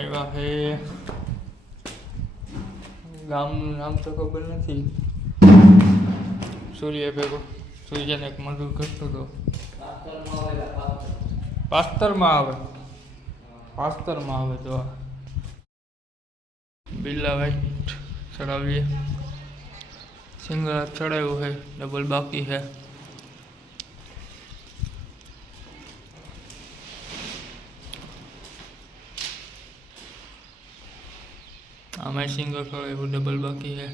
આવ્યા હે ગામનું નામ તો ખબર નથી. સૂર્ય ભેગો સૂર્યને એક મજૂર કરતો હતો. પાસ્તરમાં આવે તો બિલ્લા વાઇટ ચડાવીએ. સિંગલ ચડાવ્યું છે, ડબલ બાકી છે. આમાં સિંગલ ચડાવ્યું, ડબલ બાકી છે.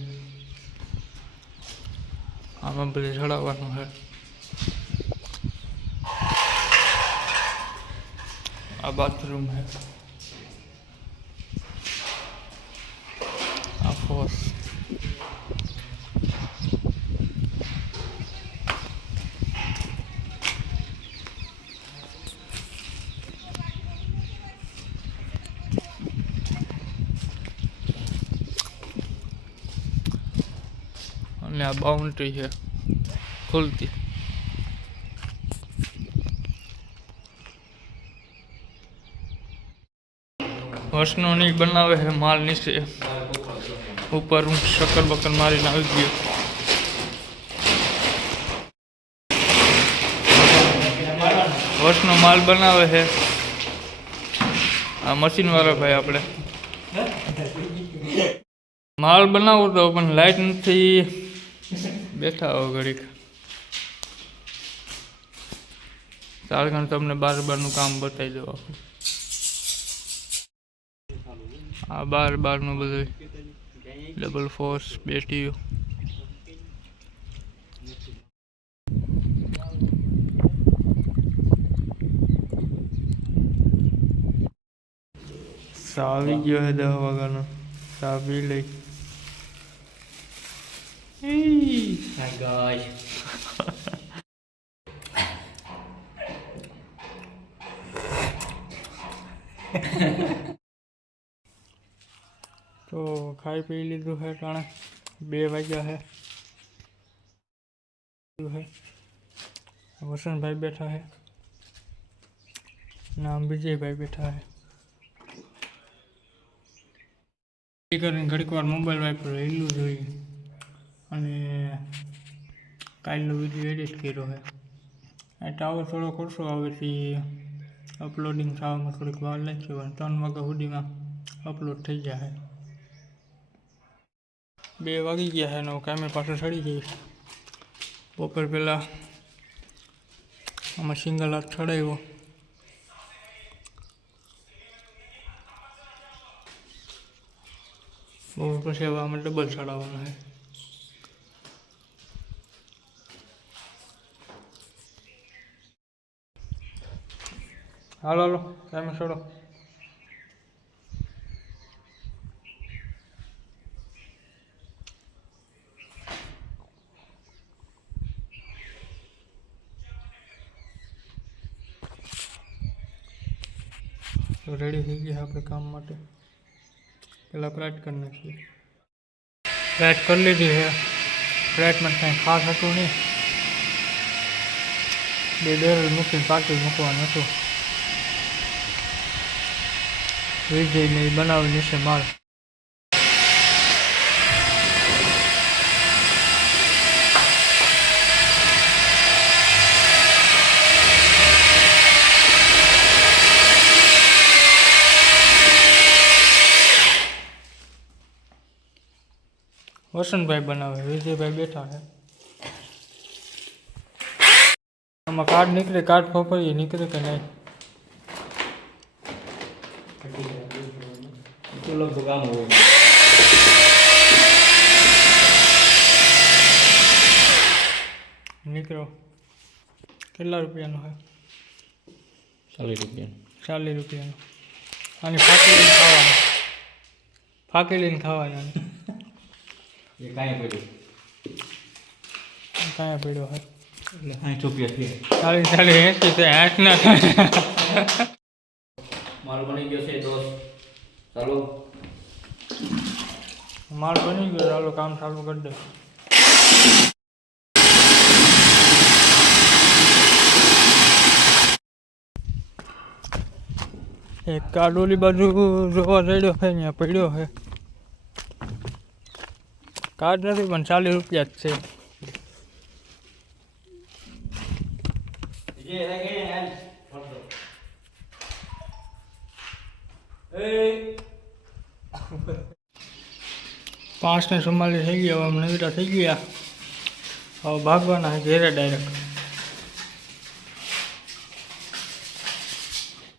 આમાં બધે ચડાવવાનું છે. આ બાથરૂમ है, આ ફોર્સ. અને આ બાઉન્ડ્રી છે ખુલતી. વર્ષનો નહીં બનાવે છે માલ નીચે. ઉપર હું શક્કર બક્કર મારીને આવી ગયો. વર્ષનો માલ બનાવે છે આ મશીન વાળા ભાઈ. આપણે માલ બનાવું તો પણ લાઈટ નથી, બેઠા હો ઘડીક. ચાલ તમને બારનું કામ બતાવી દઉં. આપણે આ બારનું બધું ડબલ ફોર્સ બેટીઓ. આવી ગયો હે 10 વાગ્યાનો. ચા પી લઈ. તો ખાઈ પી લીધું છે. ટાણે 2 વાગ્યા છે. વસંતભાઈ બેઠા છે, નામ વિજયભાઈ બેઠા છે. કરીને ઘડીક વાર મોબાઈલ વાપર રહેલું જોઈએ. અને કાલનો વિડીયો એડિટ કર્યો છે. આ ટાવર થોડો કરશો હવેથી અપલોડિંગ થવામાં થોડીક વાર લાગશે, પણ 3 વાગ્યા સુધીમાં અપલોડ થઈ જાય. 2 વાગી ગયા છે ને કામે પાછો ચડી જઈશ. બપોર પહેલાં આમાં સિંગલ હાથ ચડાવ્યો. બપોર પછી હવે આમાં ડબલ ચડાવવાનો છે. હાલો કામે ચડો. તો રેડી થઈ ગયા આપણે કામ માટે. પહેલાં ફ્લાઇટ કરી નાખીએ. ફ્લાઇટ કરી લીધી છે. ફ્લાઇટમાં કાંઈ ખાસ હતું નહીં. 2 બેરલ મૂકીને પાકી મૂકવાનું હતું. વિજયને બનાવી લેશે માલ. વસંતભાઈ બનાવે, વિજયભાઈ બેઠા છે. આમાં કાર્ડ નીકળે, કાર્ડ ફોફરીએ નીકળે કે નહીં. નીકળો. કેટલા રૂપિયાનો છે? 40 રૂપિયાનો. 40 રૂપિયાનો. આની ફાંકી લઈને ખાવાનું. ફાંકી લઈને ખાવાનું. એ કાંઈ પડ્યું. કાંઈ પડ્યો હોય એટલે 60 રૂપિયા છે. 40 80 તો 8 ના થાય. માલ બની ગયો છે દોસ્ત. ચાલો માલ બની ગયો. ચાલો કામ ચાલુ કરી દે. એક કાડોલી બાજુ જોવા જડ્યો છે, અહીંયા પડ્યો છે. કાર્ડ નથી પણ 40 રૂપિયા જ છે. પાંચ ને 44 થઈ ગયા. હવે નવીરા થઈ ગયા. હવે ભાગવાના છે ઘેરે ડાયરેક્ટ.